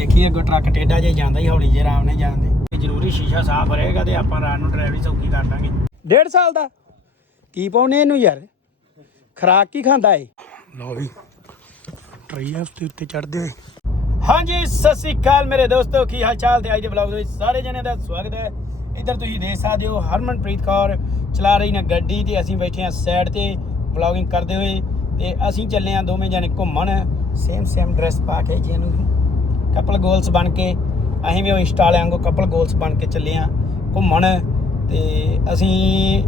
ਵੇਖੀ ਅੱਗੋਂ ਟਰੱਕ ਟੇਡਾ ਜੇ ਜਾਂਦਾ ਹੀ ਹੌਲੀ ਜੇ ਆਰਾਮ ਨਾਲ ਜਾਂਦੇ। ਜ਼ਰੂਰੀ ਸ਼ੀਸ਼ਾ ਸਾਫ਼ ਰਹੇਗਾ ਤੇ ਆਪਾਂ ਰਾਤ ਨੂੰ ਡਰਾਈਵਰੀ ਸੌਖੀ ਕਰ ਦਾਂਗੇ। ਡੇਢ ਸਾਲ ਦਾ? ਕੀ ਪਾਉਣੇ ਇਹਨੂੰ ਯਾਰ? ਖਰਾਕ ਕੀ ਖਾਂਦਾ ਏ? ਲੋ ਵੀ ਟਰੀ ਹਫ਼ਤੇ ਉੱਤੇ ਚੜਦੇ ਹੋਏ। ਹਾਂਜੀ ਸਤਿ ਸ੍ਰੀ ਅਕਾਲ ਮੇਰੇ ਦੋਸਤੋ ਕੀ ਹਾਲ ਚਾਲ ਤੇ ਅੱਜ ਦੇ ਵਲੌਗ ਦੇ ਵਿੱਚ ਸਾਰੇ ਜਣਿਆਂ ਦਾ ਸਵਾਗਤ ਹੈ। ਇੱਧਰ ਤੁਸੀਂ ਦੇਖ ਸਕਦੇ ਹੋ ਹਰਮਨਪ੍ਰੀਤ ਕੌਰ ਚਲਾ ਰਹੀ ਨਾ ਗੱਡੀ ਤੇ ਅਸੀਂ ਬੈਠੇ ਹਾਂ ਸਾਈਡ ਤੇ ਵਲੌਗਿੰਗ ਕਰਦੇ ਹੋਏ ਤੇ ਅਸੀਂ ਚੱਲੇ ਹਾਂ ਦੋਵੇਂ ਜਣੇ ਘੁੰਮਣ। ਸੇਮ ਸੇਮ ਡਰੈਸ ਪਾ ਕੇ ਜਿਹਨੂੰ ਕਪਲ ਗੋਲਸ ਬਣ ਕੇ, ਅਸੀਂ ਵੀ ਉਹ ਇੰਸਟਾ ਵਾਲਿਆਂ ਵਾਂਗੂ ਕਪਲ ਗੋਲਸ ਬਣ ਕੇ ਚੱਲੇ ਹਾਂ ਘੁੰਮਣ ਤੇ ਅਸੀਂ,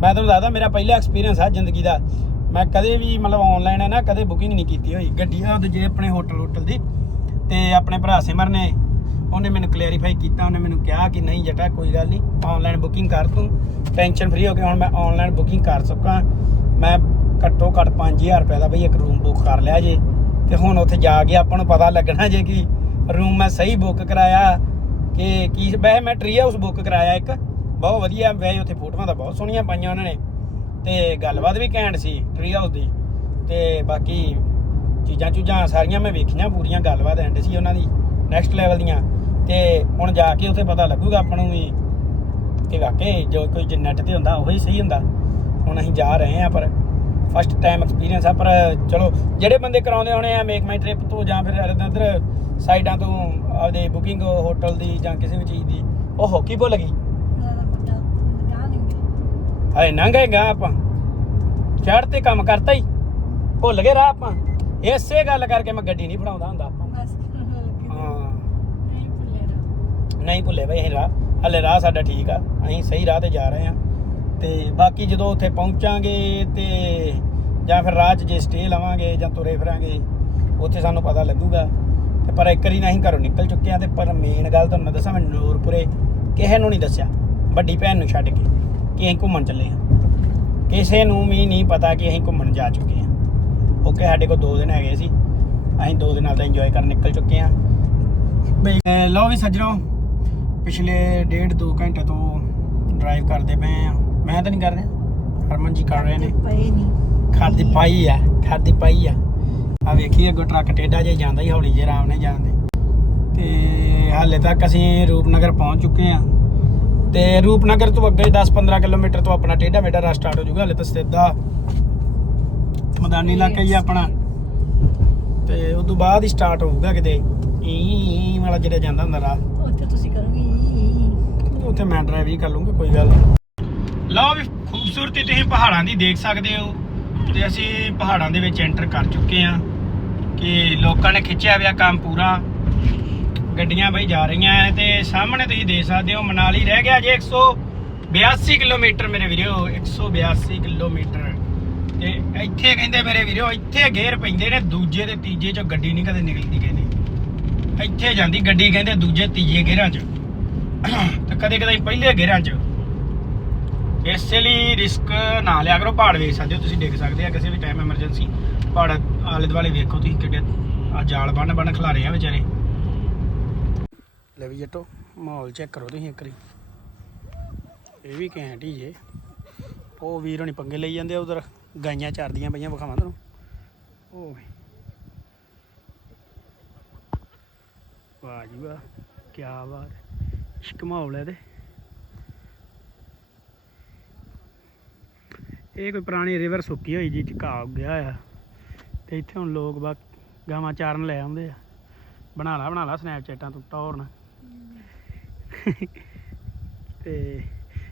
ਮੈਂ ਤੁਹਾਨੂੰ ਦੱਸਦਾ ਮੇਰਾ ਪਹਿਲਾ ਐਕਸਪੀਰੀਅੰਸ ਆ ਜ਼ਿੰਦਗੀ ਦਾ। ਮੈਂ ਕਦੇ ਵੀ ਮਤਲਬ ਆਨਲਾਈਨ ਹੈ ਨਾ ਕਦੇ ਬੁਕਿੰਗ ਨਹੀਂ ਕੀਤੀ ਹੋਈ। ਗੱਡੀ ਦਾ ਜੇ ਆਪਣੇ ਹੋਟਲ ਹੋਟਲ ਦੀ ਤੇ ਆਪਣੇ ਭਰਾ ਸਿਮਰ ਨੇ, ਉਹਨੇ ਮੈਨੂੰ ਕਲੈਰੀਫਾਈ ਕੀਤਾ, ਉਹਨੇ ਮੈਨੂੰ ਕਿਹਾ ਕਿ ਨਹੀਂ ਜਟਾ, ਕੋਈ ਗੱਲ ਨਹੀਂ ਆਨਲਾਈਨ ਬੁਕਿੰਗ ਕਰ ਤੂੰ। ਟੈਨਸ਼ਨ ਫ੍ਰੀ ਹੋ ਕੇ ਹੁਣ ਮੈਂ ਆਨਲਾਈਨ ਬੁਕਿੰਗ ਕਰ ਸਕਾਂ ਮੈਂ ਘੱਟੋ ਘੱਟ 5000 ਰੁਪਏ ਦਾ ਬਈ ਇੱਕ ਰੂਮ ਬੁੱਕ ਕਰ ਲਿਆ ਜੇ। ਤੇ ਹੁਣ ਉੱਥੇ ਜਾ ਕੇ ਆਪਾਂ ਨੂੰ ਪਤਾ ਲੱਗਣਾ ਜੇ ਕਿ ਰੂਮ ਮੈਂ ਸਹੀ ਬੁੱਕ ਕਰਾਇਆ ਕਿ ਕੀ, ਵੈਸੇ ਮੈਂ ਟ੍ਰੀ ਹਾਊਸ ਬੁੱਕ ਕਰਾਇਆ ਇੱਕ। ਬਹੁਤ ਵਧੀਆ, ਵੈਸੇ ਉੱਥੇ ਫੋਟੋਆਂ ਤਾਂ ਬਹੁਤ ਸੋਹਣੀਆਂ ਪਾਈਆਂ ਉਹਨਾਂ ਨੇ। ਤੇ ਗੱਲਬਾਤ ਵੀ ਘੈਂਟ ਸੀ ਟਰੀ ਹਾਊਸ ਦੀ। ਤੇ ਬਾਕੀ ਚੀਜ਼ਾਂ ਚੂਜ਼ਾਂ ਸਾਰੀਆਂ ਮੈਂ ਵੇਖੀਆਂ, ਪੂਰੀਆਂ ਗੱਲਬਾਤ ਐਂਡ ਸੀ ਉਹਨਾਂ ਦੀ ਨੈਕਸਟ ਲੈਵਲ ਦੀਆਂ। ਤੇ ਹੁਣ ਜਾ ਕੇ ਉੱਥੇ ਪਤਾ ਲੱਗੂਗਾ ਆਪਾਂ ਨੂੰ ਵੀ ਕਿ ਵਾਕਈ ਜੋ ਕੋਈ ਨੈਟ ਤੇ ਹੁੰਦਾ, ਉਹੀ ਸਹੀ ਹੁੰਦਾ। ਹੁਣ ਅਸੀਂ ਜਾ ਰਹੇ ਹਾਂ, ਪਰ ਫਸਟ ਟਾਈਮ ਐਕਸਪੀਰੀਅੰਸ ਆ ਪਰ ਚਲੋ ਜਿਹੜੇ ਬੰਦੇ ਕਰਾਉਂਦੇ ਹੋਣੇ ਆ ਮੇਕ ਮਾਈ ਟ੍ਰਿਪ ਤੋਂ ਜਾਂ ਫਿਰ ਇੱਧਰ ਸਾਈਡਾਂ ਤੋਂ ਆਪਦੇ ਬੁਕਿੰਗ ਹੋਟਲ ਦੀ ਜਾਂ ਕਿਸੇ ਵੀ ਚੀਜ਼ ਦੀ ਉਹ ਹੋਕੀ ਭੁੱਲ ਗਈ? ਹਾਏ ਨੰਗੇਗਾ ਆਪਾਂ। ਚੜ ਤੇ ਕੰਮ ਕਰਤਾ ਹੀ। ਭੁੱਲ ਗਏ ਰਾਹ ਆਪਾਂ। ਇਸੇ ਗੱਲ ਕਰਕੇ ਮੈਂ ਗੱਡੀ ਨਹੀਂ ਫੜਾਉਂਦਾ ਹੁੰਦਾ ਆਪਾਂ ਹਾਂ ਨਹੀਂ ਭੁੱਲੇ ਬਈ ਰਾਹ ਹਲੇ ਰਾਹ ਸਾਡਾ ਠੀਕ ਆ। ਅਸੀਂ ਸਹੀ ਰਾਹ ਤੇ ਜਾ ਰਹੇ ਆ। ਤੇ ਬਾਕੀ ਜਦੋਂ ਉੱਥੇ ਪਹੁੰਚਾਂਗੇ ਤੇ ਜਾਂ ਫਿਰ ਰਾਹ 'ਚ ਜੇ ਸਟੇ ਲਵਾਂਗੇ ਜਾਂ ਤੁਰੇ ਫਿਰਾਂਗੇ, ਉੱਥੇ ਸਾਨੂੰ ਪਤਾ ਲੱਗੂਗਾ। ਤੇ ਪਰ ਇੱਕ ਵਾਰੀ ਨਾ ਅਸੀਂ ਘਰੋਂ ਨਿਕਲ ਚੁੱਕੇ ਆ ਤੇ ਪਰ ਮੇਨ ਗੱਲ ਤੁਹਾਨੂੰ ਮੈਂ ਦੱਸਾਂ, ਮੈਂ ਨੂਰਪੁਰੇ ਕਿਸੇ ਨੂੰ ਨਹੀਂ ਦੱਸਿਆ, ਵੱਡੀ ਭੈਣ ਨੂੰ ਛੱਡ ਕੇ ਕਿ ਅਸੀਂ ਘੁੰਮਣ ਚੱਲੇ ਆ ਕਿਸੇ ਨੂੰ ਵੀ ਨਹੀਂ ਪਤਾ ਕਿ ਅਸੀਂ ਘੁੰਮਣ ਜਾ ਚੁੱਕੇ ਆ ਓਕੇ, ਸਾਡੇ ਕੋਲ 2 ਦਿਨ ਹੈਗੇ ਸੀ, ਅਸੀਂ 2 ਦਿਨਾਂ ਦਾ ਇੰਜੋਏ ਕਰਨ ਨਿਕਲ ਚੁੱਕੇ ਆ ਬਈ ਲਓ ਵੀ ਸੱਜਣੋ, ਪਿਛਲੇ ਡੇਢ 2 ਘੰਟੇ ਤੋਂ ਡਰਾਈਵ ਕਰਦੇ ਪਏ ਆ ਮੈਂ ਤਾਂ ਨਹੀਂ ਕਰ ਰਿਹਾ। ਹਰਮਨ ਜੀ ਕਰ ਰਹੇ ਨੇ। ਪਏ ਨਹੀਂ। ਖੜ ਦੀ ਪਾਈ ਆ ਖੜ ਦੀ ਪਾਈ ਆ। ਆ ਵੇਖੀ ਅੱਗੋਂ ਟਰੱਕ ਟੇਡਾ ਜੇ ਜਾਂਦਾ ਹੀ ਹੌਲੀ ਜੇ ਆਰਾਮ ਨਾਲ ਜਾਂਦੇ। ਤੇ ਹਾਲੇ ਤੱਕ ਅਸੀਂ ਰੂਪਨਗਰ ਪਹੁੰਚ ਚੁੱਕੇ ਆ ਤੇ ਰੂਪਨਗਰ ਤੋਂ ਅੱਗੇ 10-15 ਕਿਲੋਮੀਟਰ ਤੋਂ ਆਪਣਾ ਟੇਡਾ ਮੇਡਾ ਰਾਹ ਸਟਾਰਟ ਹੋ ਜਾਊਗਾ ਹਾਲੇ ਤਾਂ ਸਿੱਧਾ ਮੈਦਾਨੀ ਇਲਾਕਾ ਹੀ ਆਪਣਾ। ਤੇ ਉਸ ਤੋਂ ਬਾਅਦ ਹੀ ਸਟਾਰਟ ਹੋਊਗਾ ਕਿਤੇ। ਈ ਵਾਲਾ ਜਿਹੜਾ ਜਾਂਦਾ ਹੁੰਦਾ ਰਾਹ। ਉੱਥੇ ਤੁਸੀਂ ਕਰੋਗੇ ਉੱਥੇ ਮੈਂ ਡਰਾਈਵ ਹੀ ਕਰ ਲੂੰਗਾ ਕੋਈ ਗੱਲ ਨਹੀਂ ਲਓ ਵੀ ਖੂਬਸੂਰਤੀ ਤੁਸੀਂ ਪਹਾੜਾਂ ਦੀ ਦੇਖ ਸਕਦੇ ਹੋ ਤੇ ਅਸੀਂ ਪਹਾੜਾਂ ਦੇ ਵਿੱਚ ਐਂਟਰ ਕਰ ਚੁੱਕੇ ਹਾਂ ਕਿ ਲੋਕਾਂ ਨੇ ਖਿੱਚਿਆ ਹੋਇਆ ਕੰਮ ਪੂਰਾ। ਗੱਡੀਆਂ ਬਈ ਜਾ ਰਹੀਆਂ ਐ ਤੇ ਸਾਹਮਣੇ ਤੁਸੀਂ ਦੇਖ ਸਕਦੇ ਹੋ ਮਨਾਲੀ ਰਹਿ ਗਿਆ ਜੇ 182 ਕਿਲੋਮੀਟਰ ਮੇਰੇ ਵੀਰੋ 182 ਕਿਲੋਮੀਟਰ। ਤੇ ਇੱਥੇ ਕਹਿੰਦੇ ਮੇਰੇ ਵੀਰੋ, ਇੱਥੇ ਗੇਅਰ ਪੈਂਦੇ ਨੇ ਦੂਜੇ ਤੇ ਤੀਜੇ ਚੋਂ ਗੱਡੀ ਨਹੀਂ ਕਦੇ ਨਿਕਲਦੀ ਕਹਿੰਦੇ। ਇੱਥੇ ਜਾਂਦੀ ਗੱਡੀ ਕਹਿੰਦੇ ਦੂਜੇ ਤੀਜੇ ਗੇਅਰਾਂ 'ਚ। ਤੇ ਕਦੇ ਕਦੇ ਪਹਿਲੇ ਗੇਅਰਾਂ 'ਚ। ਇਸੇ ਲਈ ਰਿਸਕ ਨਾ ਲਿਆ ਕਰੋ ਪਹਾੜ ਵੇਖ ਸਕਦੇ ਹੋ, ਤੁਸੀਂ ਦੇਖ ਸਕਦੇ ਆ ਕਿਸੇ ਵੀ ਟਾਈਮ ਐਮਰਜੈਂਸੀ ਪਹਾੜ ਆਲੇ ਦੁਆਲੇ ਵੇਖੋ ਤੁਸੀਂ ਕਿੱਡੇ ਆ ਜਾਲ ਬੰਨ ਬੰਨ ਖਿਲਾਰੇ ਆ ਵਿਚਾਰੇ। ਲੈ ਵੀ ਜੱਟੋ, ਮਾਹੌਲ ਚੈੱਕ ਕਰੋ ਤੁਸੀਂ ਇੱਕ ਵਾਰੀ। ਇਹ ਵੀ ਘੈਂਟ ਹੀ ਜੇ ਉਹ ਵੀਰ ਹੋਣੀ ਪੰਗੇ ਲਈ ਜਾਂਦੇ ਆ ਉਧਰ, ਗਾਈਆਂ ਚਰਦੀਆਂ ਪਈਆਂ ਵਿਖਾਵਾਂ ਤੁਹਾਨੂੰ ਉਹ ਵੇ। ਵਾਹ ਜੀ ਵਾਹ ਕੀ ਬਾਤ ਇਸ਼ਕ ਮਾਹੌਲ ਹੈ ਤੇ ਇਹ ਕੋਈ ਪੁਰਾਣੀ ਰਿਵਰ ਸੁੱਕੀ ਹੋਈ ਜੀ ਚ ਝਕਾ ਗਿਆ ਆ ਤੇ ਇੱਥੇ ਹੁਣ ਲੋਕ ਬਾ ਗਾਵਾਂ ਚਾਰਨ ਲੈ ਆਉਂਦੇ ਆ। ਬਣਾ ਲਾ ਬਣਾ ਲਾ ਸਨੈਪਚੈਟਾਂ ਤੋਂ ਟੌਰਨ ਤੇ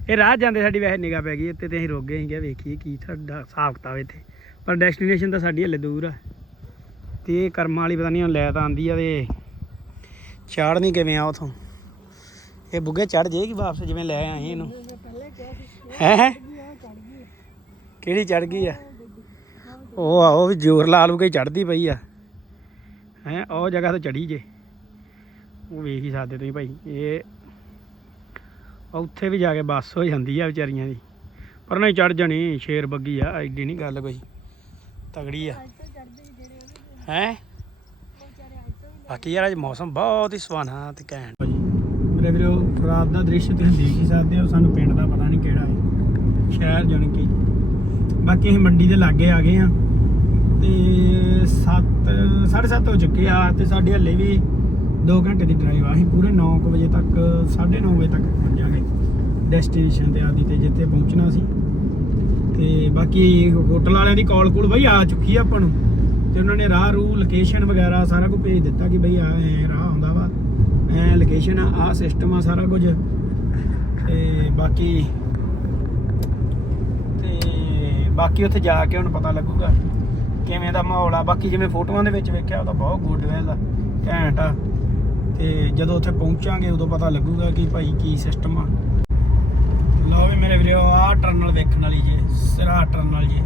ਇਹ ਰਾਹ ਜਾਂਦੇ ਸਾਡੀ ਵੈਸੇ ਨਿਗਾਹ ਪੈ ਗਈ ਇੱਥੇ ਤੇ ਅਸੀਂ ਰੁਕ ਗਏ, ਅਸੀਂ ਕਿਹਾ ਵੇਖੀਏ ਕੀ ਸਾਡਾ ਹਿਸਾਬ ਕਿਤਾਬ ਇੱਥੇ। ਪਰ ਡੈਸਟੀਨੇਸ਼ਨ ਤਾਂ ਸਾਡੀ ਹਲੇ ਦੂਰ ਆ। ਤੇ ਇਹ ਕਰਮਾਂ ਵਾਲੀ ਪਤਾ ਨਹੀਂ ਹੁਣ ਲੈ ਤਾਂ ਆਂਦੀ ਆ ਤੇ ਚਾੜਨੀ ਕਿਵੇਂ ਆ ਉਥੋਂ। ਇਹ ਬੁੱਗੇ ਚੜ ਜਾਏਗੀ ਵਾਪਸ ਜਿਵੇਂ ਲੈ ਆਏ ਇਹਨੂੰ। ਹੈ? ਕਿਹੜੀ ਚੜ ਗਈ ਆ? ਉਹ ਆ, ਉਹ ਵੀ ਜ਼ੋਰ ਲਾ ਲੂ ਕੇ ਚੜਦੀ ਪਈ ਆ। ਹੈ, ਉਹ ਜਗ੍ਹਾ ਤੇ ਚੜੀ ਜੇ। ਉਹ ਵੇਖ ਹੀ ਸਕਦੇ ਤੁਸੀਂ ਭਾਈ, ਇਹ ਉੱਥੇ ਵੀ ਜਾ ਕੇ ਬੱਸ ਹੋ ਜਾਂਦੀ ਆ ਵਿਚਾਰੀਆਂ ਦੀ। ਪਰ ਨਹੀਂ ਚੜ ਜਾਣੀ, ਸ਼ੇਰ ਬੱਗੀ ਆ, ਐਡੀ ਨਹੀਂ ਗੱਲ ਕੋਈ। ਤਗੜੀ ਆ। ਹੈ? ਬਾਕੀ ਯਾਰ, ਅੱਜ ਮੌਸਮ ਬਹੁਤ ਹੀ ਸੁਹਾਣਾ ਤੇ ਘੈਂਟ। ਮੇਰੇ ਵੀਰੋ, ਰਾਤ ਦਾ ਦ੍ਰਿਸ਼ ਤੁਸੀਂ ਦੇਖ ਹੀ ਸਕਦੇ ਹੋ, ਸਾਨੂੰ ਪਿੰਡ ਦਾ ਪਤਾ ਨਹੀਂ ਕਿਹੜਾ ਹੈ। ਸ਼ਹਿਰ ਜਾਣੀ ਕਿ ਬਾਕੀ ਅਸੀਂ ਮੰਡੀ ਦੇ ਲਾਗੇ ਆ ਗਏ ਆ। ਤੇ 7 7:30 ਹੋ ਚੁੱਕੇ ਆ ਤੇ ਸਾਡੇ ਹੱਲੇ ਵੀ 2 ਘੰਟੇ ਦੀ ਡਰਾਈਵ ਆ। ਅਸੀਂ ਪੂਰੇ 9 ਵਜੇ ਤੱਕ 9:30 ਵਜੇ ਤੱਕ ਪਹੁੰਚ ਜਾਾਂਗੇ ਡੈਸਟੀਨੇਸ਼ਨ ਤੇ ਆਦੀ ਤੇ ਜਿੱਥੇ ਪਹੁੰਚਣਾ ਸੀ। ਤੇ ਬਾਕੀ ਹੋਟਲ ਵਾਲਿਆਂ ਦੀ ਕਾਲ ਕੋਲ ਬਈ ਆ ਚੁੱਕੀ ਆ ਆਪਾਂ ਨੂੰ। ਤੇ ਉਹਨਾਂ ਨੇ ਰਾਹ ਰੂ ਲੋਕੇਸ਼ਨ ਵਗੈਰਾ ਸਾਰਾ ਕੁਝ ਭੇਜ ਦਿੱਤਾ ਕਿ ਬਈ ਆ, ਐ ਰਾਹ ਆਉਂਦਾ ਵਾ। ਐ ਲੋਕੇਸ਼ਨ ਆ ਆ ਸਿਸਟਮ ਆ ਸਾਰਾ ਕੁਝ। ਤੇ ਬਾਕੀ ਬਾਕੀ ਉੱਥੇ ਜਾ ਕੇ ਹੁਣ ਪਤਾ ਲੱਗੂਗਾ ਕਿਵੇਂ ਦਾ ਮਾਹੌਲ ਆ। ਬਾਕੀ ਜਿਵੇਂ ਫੋਟੋਆਂ ਦੇ ਵਿੱਚ ਵੇਖਿਆ, ਉਹ ਬਹੁਤ ਗੁੱਡ ਵੈਲ ਆ, ਘੈਂਟ ਆ। ਤੇ ਜਦੋਂ ਉੱਥੇ ਪਹੁੰਚਾਂਗੇ, ਉਦੋਂ ਪਤਾ ਲੱਗੂਗਾ ਕਿ ਭਾਈ ਕੀ ਸਿਸਟਮ ਆ। ਲਓ ਵੀ ਮੇਰੇ ਵੀਰੋ ਆ ਟਰਨਲ ਵੇਖਣ ਵਾਲੀ ਜੇ, ਸਿਰਾ ਟਰਨਲ ਜੇ।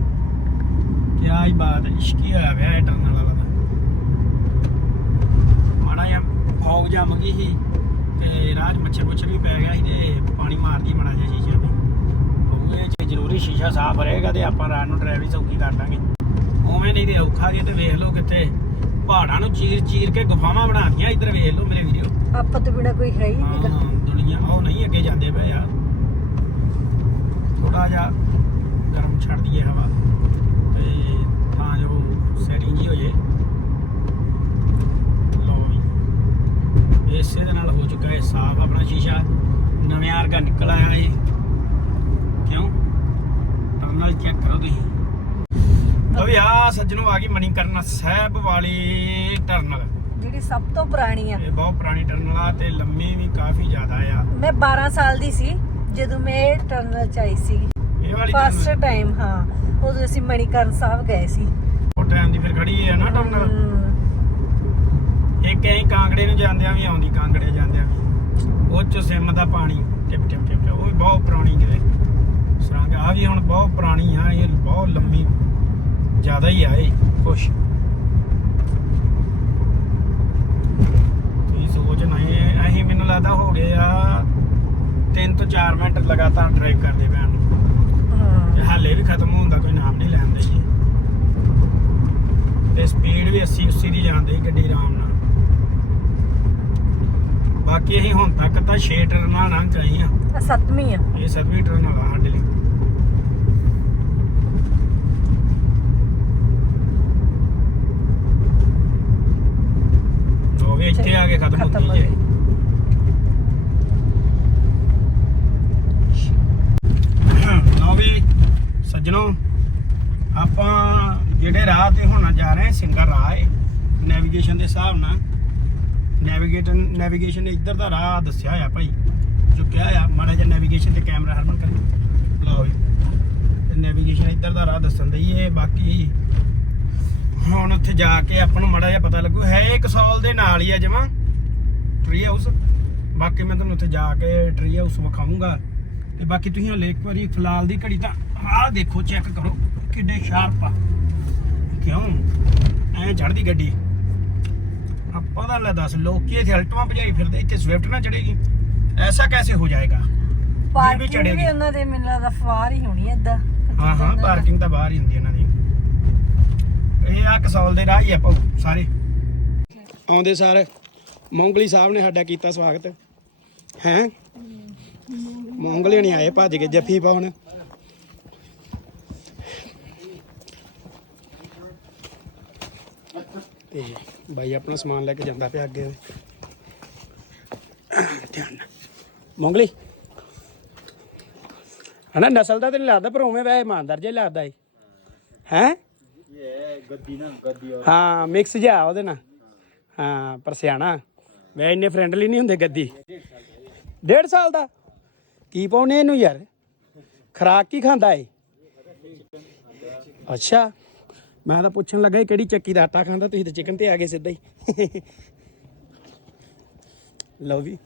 ਕਿਆ ਹੀ ਬਾਤ ਹੈ ਇਸ਼ਕੀ ਹੋਇਆ ਵਿਆ ਇਹ ਟਰਨਲ ਵਾਲਾ ਦਾ ਮਾੜਾ ਜਿਹਾ ਫੌਗ ਜੰਮ ਗਈ ਸੀ ਤੇ ਰਾਹ 'ਚ ਮੱਛਰ ਮੁੱਛਰ ਵੀ ਪੈ ਗਿਆ ਸੀ ਤੇ ਪਾਣੀ ਮਾਰਦੀ ਮਾੜਾ ਜਿਹਾ ਸ਼ੀਸ਼ੇ ਉਹਦੇ 'ਚ ਜ਼ਰੂਰੀ ਸ਼ੀਸ਼ਾ ਸਾਫ਼ ਰਹੇਗਾ ਤੇ ਆਪਾਂ ਰਾਤ ਨੂੰ ਡਰਾਈਵ ਸੌਖੀ ਕਰ ਲਾਂਗੇ ਉਵੇਂ ਨਹੀਂ ਤੇ ਔਖਾ ਜੇ ਤੇ ਵੇਖ ਲਓ ਕਿੱਥੇ ਪਹਾੜਾਂ ਨੂੰ ਚੀਰ ਚੀਰ ਕੇ ਗੁਫਾਵਾਂ ਬਣਾਉਂਦੀਆਂ ਇੱਧਰ ਵੇਖ ਲਓ ਮੇਰੇ ਵੀਡੀਓ ਆਪਾਂ ਤੋਂ ਬਿਨਾ ਕੋਈ ਹੈ ਹੀ ਹਾਂ ਨਹੀਂਗਾ ਦੁਨੀਆ ਉਹ ਨਹੀਂ ਅੱਗੇ ਜਾਂਦੇ ਪਏ ਆ। ਥੋੜਾ ਜਿਹਾ ਗਰਮ ਛੱਡਦੀ ਹੈ ਹਵਾ ਤੇ ਤਾਂ ਜੋ ਸੈਟਿੰਗ ਜੀ ਹੋ ਜੇ। ਲਓ ਜੀ ਇਸੇ ਦੇ ਨਾਲ ਹੋ ਚੁੱਕਾ ਹੈ ਸਾਫ਼ ਆਪਣਾ ਸ਼ੀਸ਼ਾ। ਨਵੇਂ ਵਰਗਾ ਨਿਕਲ ਆਇਆ ਹੈ ਕਿਉਂ ਟਰਨਲ ਚੈੱਕ ਕਰੋ ਤੁਸੀਂ। ਲਓ ਆ ਸੱਜਣੋ ਆ ਗਈ ਮਣੀਕਰਨ ਸਾਹਿਬ ਵਾਲੀ ਟਰਨਲ ਜਿਹੜੀ ਸਭ ਤੋਂ ਪੁਰਾਣੀ ਆ। ਇਹ ਬਹੁਤ ਪੁਰਾਣੀ ਟਰਨਲ ਆ ਤੇ ਲੰਮੀ ਵੀ ਕਾਫੀ ਜ਼ਿਆਦਾ ਆ। ਮੈਂ 12 ਸਾਲ ਦੀ ਸੀ ਜਦੋਂ ਮੈਂ ਇਹ ਟਰਨਲ ਚ ਆਈ ਸੀ। ਇਹ ਵਾਲੀ ਫਸਟ ਟਾਈਮ ਹਾਂ। ਉਦੋਂ ਅਸੀਂ ਮਣੀਕਰਨ ਸਾਹਿਬ ਗਏ ਸੀ। ਉਹ ਟਾਈਮ ਦੀ ਫਿਰ ਖੜੀ ਹੈ ਨਾ ਟਰਨਲ ਇੱਕ ਐਂ ਕਾਂਗੜੇ ਨੂੰ ਜਾਂਦਿਆਂ ਵੀ ਆਉਂਦੀ ਕਾਂਗੜੇ ਜਾਂਦਿਆਂ ਵੀ। ਉਹ ਚ ਸਿਮ ਦਾ ਪਾਣੀ ਟਿਪ ਟਿਪ ਟਿਪ ਉਹ ਵੀ ਬਹੁਤ ਪੁਰਾਣੀ ਕਿਤੇ ਸੁਰੰਗ। ਆ ਵੀ ਹੁਣ ਬਹੁਤ ਪੁਰਾਣੀ ਆ ਇਹ ਬਹੁਤ ਲੰਮੀ ਜ਼ਿਆਦਾ ਹੀ ਆ ਇਹ। ਕੁਛ ਤੁਸੀਂ ਸੋਚ ਨਹੀਂ ਅਸੀਂ ਮੈਨੂੰ ਲੱਗਦਾ ਹੋ ਗਏ ਆ 3 ਤੋਂ 4 ਮਿੰਟ ਲਗਾਤਾਰ ਡਰਾਈਵ ਕਰਦੇ ਪੈਣ ਨੂੰ। ਹਾਲੇ ਵੀ ਖਤਮ ਹੋਣ ਦਾ ਕੋਈ ਨਾਮ ਨਹੀਂ ਲੈਂਦੇ ਜੀ। ਤੇ ਸਪੀਡ ਵੀ 80 80 ਦੀ ਜਾਂਦੀ ਗੱਡੀ ਆਰਾਮ ਨਾਲ। ਬਾਕੀ ਅਸੀਂ ਹੁਣ ਤੱਕ ਤਾਂ 6 ਟਰਨਾਂ ਲੰਘ ਗਏ ਆ। ਸੱਤਵੀਂ ਆ। ਇਹ ਸਭੀ ਟਰਨ ਵਾਲਾ ਸਾਡੇ ਲਈ। ਉਹ ਵੀ ਇੱਥੇ ਆ ਕੇ ਖਤਮ ਖਤਮ ਹੋ। ਹੁੰਦੀ ਜੇ ਲਓ ਵੀ ਸੱਜਣੋ ਆਪਾਂ ਜਿਹੜੇ ਰਾਹ ਤੇ ਹੁਣ ਜਾ ਰਹੇ ਹਾਂ ਸਿੰਗਰ ਰਾਹ ਹੈ ਨੈਵੀਗੇਸ਼ਨ ਦੇ ਹਿਸਾਬ ਨਾਲ। ਨੈਵੀਗੇਟਰ ਨੈਵੀਗੇਸ਼ਨ ਨੇ ਇੱਧਰ ਦਾ ਰਾਹ ਦੱਸਿਆ ਹੋਇਆ ਭਾਈ ਚੁੱਕਿਆ ਆ ਮਾੜਾ ਜਿਹਾ ਨੈਵੀਗੇਸ਼ਨ ਤੇ ਕੈਮਰਾ ਹਰਮਨ ਕਰੀ ਲਓ। ਜੀ ਤੇ ਨੈਵੀਗੇਸ਼ਨ ਇੱਧਰ ਦਾ ਰਾਹ ਦੱਸਣ ਦਈ ਇਹ ਬਾਕੀ ਹੁਣ ਉੱਥੇ ਜਾ ਕੇ ਆਪਾਂ ਨੂੰ ਮਾੜਾ ਜਿਹਾ ਪਤਾ ਲੱਗੂ। ਹੈ ਇੱਕ ਸੌਲ ਦੇ ਨਾਲ ਹੀ ਆ ਜਮਾ। ਟਰੀ ਹਾਊਸ ਬਾਕੀ ਮੈਂ ਤੁਹਾਨੂੰ ਉੱਥੇ ਜਾ ਕੇ ਟਰੀ ਹਾਊਸ ਵਿਖਾਉਂਗਾ ਤੇ ਬਾਕੀ ਤੁਸੀਂ ਹਲੇ ਇੱਕ ਵਾਰੀ ਫਿਲਹਾਲ ਦੀ ਘੜੀ ਤਾਂ ਆਹ ਦੇਖੋ ਚੈੱਕ ਕਰੋ ਕਿੱਡੇ ਸ਼ਾਰਪ ਆ। ਕਿਉਂ? ਐ ਚੜਦੀ ਗੱਡੀ। ਆਪਾਂ ਦਾ ਲੈ ਦੱਸ ਲੋਕੀ ਇੱਥੇ ਅਲਟਵਾ ਭਜਾਈ ਫਿਰਦੇ ਇੱਥੇ ਸਵਿਫਟ ਨਾ ਚੜੇਗੀ ਐਸਾ ਕੈਸੇ ਹੋ ਜਾਏਗਾ? ਪਾਰਕਿੰਗ ਵੀ। ਉਹਨਾਂ ਦੇ ਮੈਨੂੰ ਲੱਗਦਾ ਫਵਾਰ ਹੀ ਹੋਣੀ ਏਦਾਂ ਹਾਂ ਹਾਂ ਪਾਰਕਿੰਗ ਤਾਂ ਬਾਹਰ ਹੀ ਹੁੰਦੀ ਇਹਨਾਂ ਦੀ। ਇਹ ਆ ਕਸੌਲ ਦੇ ਰਾਹ ਹੀ ਆ ਭਾਊ, ਸਾਰੇ। ਆਉਂਦੇ ਸਾਰ, ਮੌਂਗਲੀ ਸਾਹਿਬ ਨੇ ਸਾਡਾ ਕੀਤਾ ਸਵਾਗਤ। ਹੈ? ਮੌਂਗਲੀ ਨਹੀਂ ਆਏ, ਭੱਜ ਕੇ ਜੱਫੀ ਪਾਉਣ। ਤੇ ਬਾਈ ਆਪਣਾ ਸਮਾਨ ਲੈ ਕੇ ਜਾਂਦਾ ਪਿਆ ਅੱਗੇ। ਧਿਆਨ ਨਾਲ। ਮੌਂਗਲੀ? ਹਨਾ, ਨਸਲ ਦਾ ਤੇ ਨਹੀਂ ਲੱਗਦਾ, ਪਰ ਉਵੇਂ ਵੈਸੇ ਇਮਾਨਦਾਰ ਜੇ ਲੱਗਦਾ ਏ। ਹੈ? ਹਾਂ ਮਿਕਸ ਜਿਹਾ ਉਹਦੇ ਨਾਲ। ਹਾਂ, ਪਰ ਸਿਆਣਾ। ਵੈ ਇੰਨੇ ਫਰੈਂਡਲੀ ਨਹੀਂ ਹੁੰਦੇ ਗੱਦੀ। ਡੇਢ ਸਾਲ ਦਾ। ਕੀ ਪਾਉਨੇ ਇਹਨੂੰ ਯਾਰ? ਖਰਾਕ ਕੀ ਖਾਂਦਾ ਏ? ਅੱਛਾ। ਮੈਂ ਤਾਂ ਪੁੱਛਣ ਲੱਗਾ ਕਿਹੜੀ ਚੱਕੀ ਦਾ ਆਟਾ ਖਾਂਦਾ? ਤੁਸੀਂ ਤਾਂ ਚਿਕਨ ਤੇ ਆ ਗਏ ਸਿੱਧਾ ਹੀ। ਲਓ ਵੀ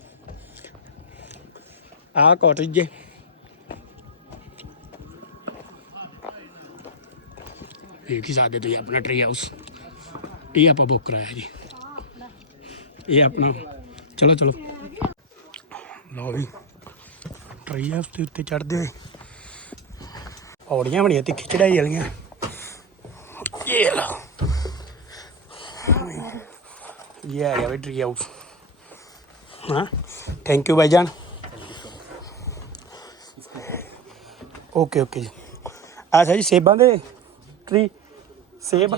ਆਹ ਕਾਟੇਜ ਜੇ। ਇਹ ਕੀ ਸਾਦੇ ਤੁਸੀਂ ਆਪਣਾ ਟ੍ਰੀ ਹਾਊਸ ਇਹ ਆਪਾਂ ਬੁੱਕ ਕਰਾਇਆ ਜੀ। ਇਹ ਆਪਣਾ। ਚਲੋ ਚਲੋ। ਲਓ ਵੀ ਟ੍ਰੀ ਹਾਊਸ ਦੇ ਉੱਤੇ ਚੜਦੇ ਹੋਏ ਬਣੀਆਂ ਤਿੱਖੀ ਚੜਾਈ ਵਾਲੀਆਂ। ਇਹ ਲਓ। ਇਹ ਆ ਗਿਆ ਵੀ ਟਰੀ ਹਾਊਸ ਹਾਂ। ਥੈਂਕ ਯੂ ਭਾਈਜਾਨ। ਓਕੇ ਓਕੇ ਜੀ। ਅੱਛਾ ਜੀ, ਸੇਬਾਂ ਦੇ ट्री सेब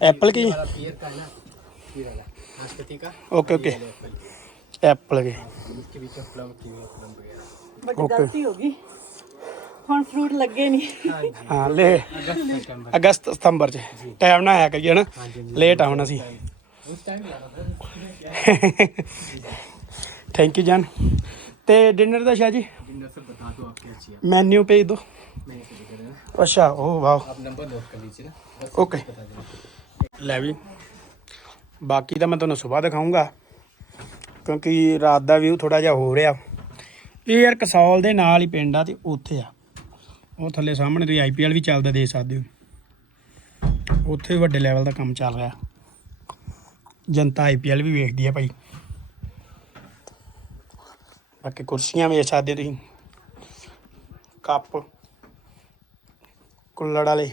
एप्पल की नाशपति का ਓਕੇ ਓਕੇ ਐਪਲ ਕੇ इसके बीच में प्लम कीवी प्लम वगैरह ਬਟ Okay. ਗਲਤੀ ਹੋ ਗਈ ਹੁਣ ਫਰੂਟ ਲੱਗੇ ਨਹੀਂ हाँ जी ਹਾਂ ਲੈ अगस्त सितंबर ਅਗਸਤ ਸਤੰਬਰ ਚ ਟਾਈਮ ਨਾ ਆਇਆ ਕਰੀਏ ਨਾ हाँ जी ਲੇਟ ਆਉਣਾ ਸੀ उस टाइम लाना था ਥੈਂਕ ਯੂ ਜਾਨ ਤੇ ਡਿਨਰ ਦਾ ਸ਼ਾਹ ਜੀ जिन सब बता दो आपकी अच्छी है ਮੈਨੂ ਭੇਜ ਦਿਓ मैंने से लिख देना ਅੱਛਾ ਓ ਵਾਓ आप नंबर नोट कर लीजिए ना बस ਓਕੇ बता देना ਲੈ ਵੀ ਬਾਕੀ ਤਾਂ ਮੈਂ ਤੁਹਾਨੂੰ ਸਵੇਰ ਦਿਖਾਉਂਗਾ ਕਿਉਂਕਿ ਰਾਤ ਦਾ ਵਿਊ ਥੋੜਾ ਜਿਹਾ ਹੋ ਰਿਹਾ ਇਹ ਯਾਰ ਕਸੌਲ ਦੇ ਨਾਲ ਹੀ ਪਿੰਡ ਆ ਤੇ ਉੱਥੇ ਆ ਉਹ ਥੱਲੇ ਸਾਹਮਣੇ ਤੁਸੀਂ ਆਈਪੀਐਲ ਵੀ ਚੱਲਦਾ ਦੇਖ ਸਕਦੇ ਹੋ ਉੱਥੇ ਵੀ ਵੱਡੇ ਲੈਵਲ ਦਾ ਕੰਮ ਚੱਲ ਰਿਹਾ ਜਨਤਾ ਆਈਪੀਐਲ ਵੀ ਵੇਖਦੀ ਆ ਭਾਈ ਬਾਕੀ ਕੁਰਸੀਆਂ ਵੇਚ ਸਕਦੇ ਹੋ ਤੁਸੀਂ ਕੱਪ ਕੁੱਲੜ ਵਾਲੇ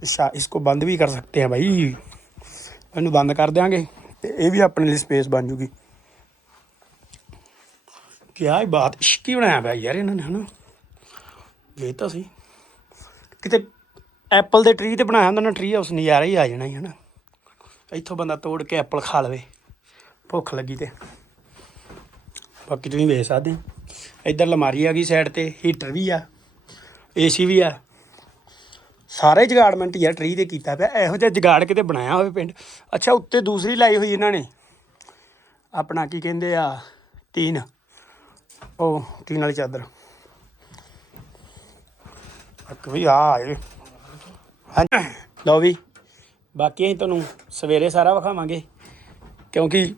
ਅੱਛਾ ਇਸਕੋ ਬੰਦ ਵੀ ਕਰ ਸਕਤੇ हैं भाई ਇਹਨੂੰ ਬੰਦ ਕਰ ਦਿਆਂਗੇ ਤੇ ਇਹ ਵੀ ਆਪਣੇ ਲਈ ਸਪੇਸ ਬਣ ਜੂਗੀ ਕਿਆ ਹੀ ਬਾਤ ਇਸ਼ਕੀ ਬਣਾਇਆ ਪਿਆ ਯਾਰ ਇਹਨਾਂ ਨੇ ਹਨਾ ਇਹ ਤਾਂ ਸੀ ਕਿਤੇ ਐਪਲ ਦੇ ਟਰੀ ਤੇ ਬਣਾਇਆ ਹੁੰਦਾ ਨਾ ਟਰੀ ਹਾਊਸ ਨਜ਼ਾਰਾ ਹੀ ਆ ਜਾਣਾ ਹੀ ਹਨਾ ਇੱਥੋਂ ਬੰਦਾ ਤੋੜ ਕੇ ਐਪਲ ਖਾ ਲਵੇ ਭੁੱਖ ਲੱਗੀ ਤੇ ਬਾਕੀ ਤੁਸੀਂ ਵੇਖ ਸਕਦੇ ਹੋ ਇੱਧਰ ਅਲਮਾਰੀ ਆ ਗਈ ਸਾਈਡ ਤੇ ਹੀਟਰ ਵੀ ਆ ਏਸੀ ਵੀ ਆ ਸਾਰੇ ਜਗਾੜਮੈਂਟ ਹੀ ਟਰੀ ਤੇ ਕੀਤਾ ਪਿਆ, ਇਹੋ ਜਿਹਾ ਜਗਾੜ ਕਿਤੇ ਬਣਾਇਆ ਹੋਵੇ ਪਿੰਡ। ਅੱਛਾ, ਉੱਤੇ ਦੂਸਰੀ ਲਾਈ ਹੋਈ ਇਹਨਾਂ ਨੇ। ਆਪਣਾ ਕੀ ਕਹਿੰਦੇ ਆ, ਤੀਨ। ਉਹ, ਤੀਨ ਵਾਲੀ ਚਾਦਰ। ਅੱਕ ਵੀ, ਆ ਆਏ ਹਾਂਜੀ, ਲਓ ਵੀ। ਬਾਕੀ ਅਸੀਂ ਤੁਹਾਨੂੰ ਸਵੇਰੇ ਸਾਰਾ ਵਿਖਾਵਾਂਗੇ, ਕਿਉਂਕਿ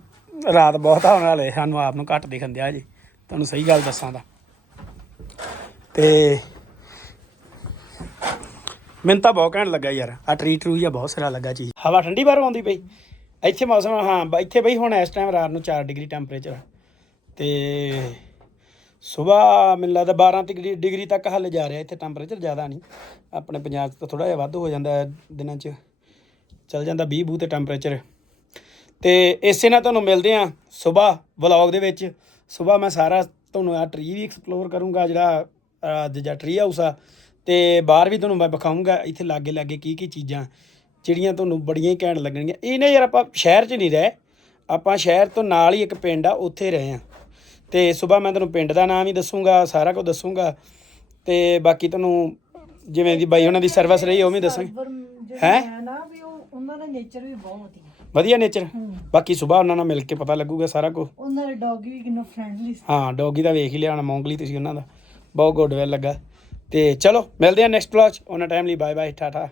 ਰਾਤ ਬਹੁਤ ਆਉਣ ਵਾਲੇ ਸਾਨੂੰ ਆਪ ਨੂੰ ਘੱਟ ਦਿਖਣ ਦਿਆ ਜੀ। ਤੁਹਾਨੂੰ ਸਹੀ ਗੱਲ ਦੱਸਾਂ ਤਾਂ। ਤੇ ਮੈਨੂੰ ਤਾਂ ਬਹੁਤ ਘੈਂਟ ਲੱਗਾ ਯਾਰ। ਆ ਟਰੀ ਟਰੂ ਜਿਹਾ ਬਹੁਤ ਸਿਰਾ ਲੱਗਾ ਚੀਜ਼। ਹਵਾ ਠੰਡੀ ਬਾਹਰੋਂ ਆਉਂਦੀ ਪਈ। ਇੱਥੇ ਮੌਸਮ ਹਾਂ ਬ- ਇੱਥੇ ਬਈ ਹੁਣ ਇਸ ਟਾਈਮ ਰਾਤ ਨੂੰ 4 ਡਿਗਰੀ ਟੈਂਪਰੇਚਰ ਤੇ ਸਵੇਰ ਮੈਨੂੰ ਲੱਗਦਾ 12 ਡਿਗਰੀ ਡਿਗਰੀ ਤੱਕ ਹੱਲੇ ਜਾ ਰਿਹਾ। ਇੱਥੇ ਟੈਂਪਰੇਚਰ ਜ਼ਿਆਦਾ ਨਹੀਂ। ਆਪਣੇ ਪੰਜਾਬ 'ਚ ਤਾਂ ਥੋੜਾ ਜਿਹਾ ਵੱਧ ਹੋ ਜਾਂਦਾ ਦਿਨਾਂ 'ਚ। ਚੱਲ ਜਾਂਦਾ 20 ਬੂ ਤੇ ਟੈਂਪਰੇਚਰ ਤੇ ਇਸੇ ਨਾਲ ਤੁਹਾਨੂੰ ਮਿਲਦੇ ਆ ਸਵੇਰ ਵਲੌਗ ਦੇ ਵਿੱਚ। ਸਵੇਰ ਮੈਂ ਸਾਰਾ ਤੁਹਾਨੂੰ ਆ ਟਰੀ ਵੀ ਐਕਸਪਲੋਰ ਕਰੂੰਗਾ ਜਿਹੜਾ ਅਹ, ਦੂਜਾ ਟਰੀ ਹਾਊਸ ਆ। ਤੇ ਬਾਹਰ ਵੀ ਤੁਹਾਨੂੰ ਮੈਂ ਵਿਖਾਉਂਗਾ ਇੱਥੇ ਲਾਗੇ ਲਾਗੇ ਕੀ ਕੀ ਚੀਜ਼ਾਂ ਜਿਹੜੀਆਂ ਤੁਹਾਨੂੰ ਬੜੀਆਂ ਹੀ ਘੈਂਟ ਲੱਗਣਗੀਆਂ। ਇਹ ਨਾ ਯਾਰ ਆਪਾਂ ਸ਼ਹਿਰ 'ਚ ਨਹੀਂ ਰਹੇ ਆਪਾਂ ਸ਼ਹਿਰ ਤੋਂ ਨਾਲ ਹੀ ਇੱਕ ਪਿੰਡ ਆ ਉੱਥੇ ਰਹੇ ਆ ਤੇ ਸਵੇਰ ਮੈਂ ਤੁਹਾਨੂੰ ਪਿੰਡ ਦਾ ਨਾਮ ਹੀ ਦੱਸੂਗਾ ਸਾਰਾ ਕੁਝ ਦੱਸੂਗਾ। ਤੇ ਬਾਕੀ ਤੁਹਾਨੂੰ ਜਿਵੇਂ ਦੀ ਬਾਈ ਉਹਨਾਂ ਦੀ ਸਰਵਿਸ ਰਹੀ ਉਵੇਂ ਦੱਸਾਂਗੇ। ਹੈਂ? ਹੈ ਨਾ ਵੀ ਉਹ ਉਹਨਾਂ ਦਾ ਨੇਚਰ ਵੀ ਬਹੁਤ ਵਧੀਆ। ਵਧੀਆ ਨੇਚਰ ਬਾਕੀ ਸਵੇਰ ਉਹਨਾਂ ਨਾਲ ਮਿਲ ਕੇ ਪਤਾ ਲੱਗੂਗਾ ਸਾਰਾ ਕੁਝ। ਉਹਨਾਂ ਦਾ ਡੌਗੀ ਵੀ ਕਿੰਨਾ ਫਰੈਂਡਲੀ ਸੀ। ਹਾਂ ਡੌਗੀ ਦਾ ਵੇਖ ਹੀ ਲਿਆ ਹੋਣਾ ਮੌਂਗਲੀ ਤੁਸੀਂ ਉਹਨਾਂ ਦਾ। ਬਹੁਤ ਗੁੱਡ ਵੈਲ ਲੱਗਾ। ਤੇ ਚਲੋ ਮਿਲਦੇ ਆ ਨੈਕਸਟ ਵਲੌਗ ਉਹਨਾਂ ਟਾਈਮ ਲਈ ਬਾਏ ਬਾਏ ਟਾਟਾ।